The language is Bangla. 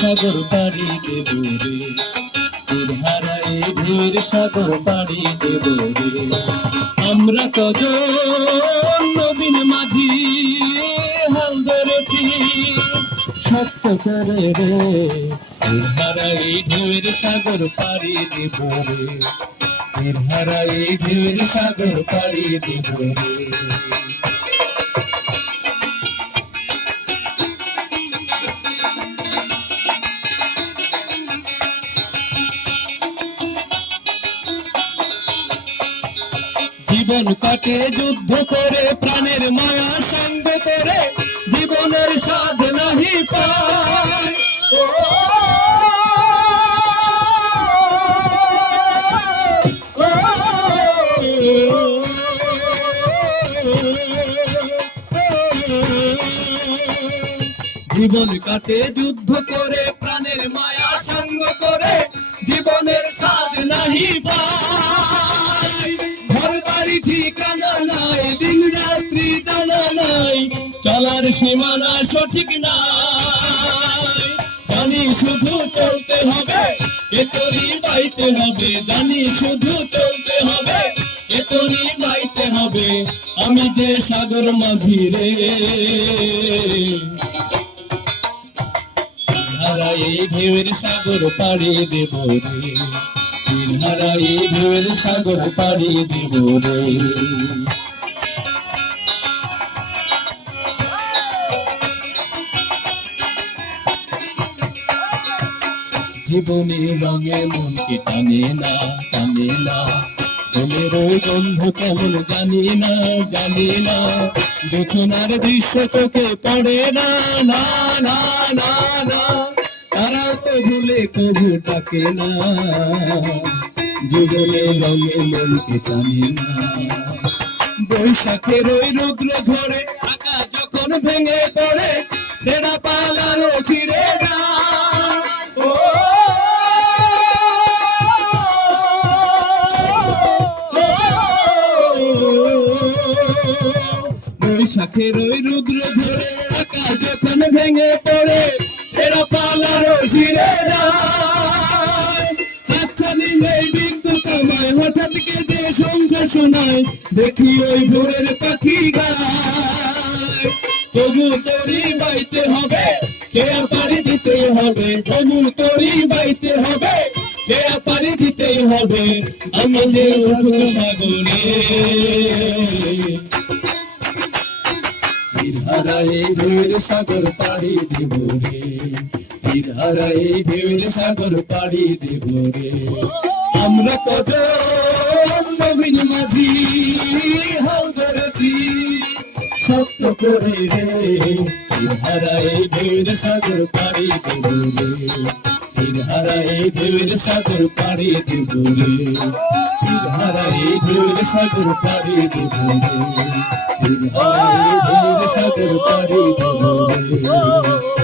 সাগর পাড়ি দেব রে হারাই ঢেউয়ের সাগর পাড়ি দেব রে আমরা কজন নবীন মাঝি হাল ধরেছি সত্য করে রে হারাই ঢেউয়ের সাগর পাড়ি দেব রে হারাই ঢেউয়ের সাগর পাড়ি দেব রে জীবন কাটে যুদ্ধ করে প্রাণের মায়া সঙ্গ করে জীবনের স্বাদ নাহি জীবন কাটে যুদ্ধ করে প্রাণের মায়া সঙ্গ করে জীবনের স্বাদ নাহি পায় নাই, চলার সীমানা সঠিক নাই। জানি শুধু চলতে হবে এতরি বাইতে হবে। জানি শুধু চলতে হবে এতরি বাইতে হবে। আমি যে সাগর মাঝি রে। হারাই সাগর পাড়ি দেব রে। হারাই সাগর পাড়ি দেব রে। জীবনে রঙে মনকে টানে না টানে না। ফুলের ওই গন্ধ কেমন জানি না জানি না। জোছনার দৃশ্য চোখে পড়ে না না না না না। তারা তো ভুলে কবু ডাকে না। জীবনে রঙে মনকে টানে না। বৈশাখের ওই রুদ্র ঝরে আকাশ যখন ভেঙে পড়ে, সেরা বৈশাখের ওই রুদ্র ঝরে, আকাশ যখন ভেঙে পড়ে সেরা আমায়, হঠাৎ কে দেখি ওই ভোরের পাখি গায়। তবু বাইতে হবে, কে পারি দিতে হবে? তবু তোরই বাইতে হবে, কে পারি দিতে হবে? আমি যে উঠু সাগরে। হারাই ঢেউয়ের সাগর পাড়ি দেব রে। তীর হারাই ঢেউয়ের সাগর পাড়ি দেব রে। আমরা কত নবীন মাঝি, হাল ধরেছি। সত্য করে রে তীর হারাই ঢেউয়ের সাগর পাড়ি দেব রে। তীর হারাই ঢেউয়ের সাগর পাড়ি দেব রে তীর হারাই ঢেউয়ের সাগর পাড়ি দেব রে তীর হারাই ঢেউয়ের সাগর পাড়ি দেব রে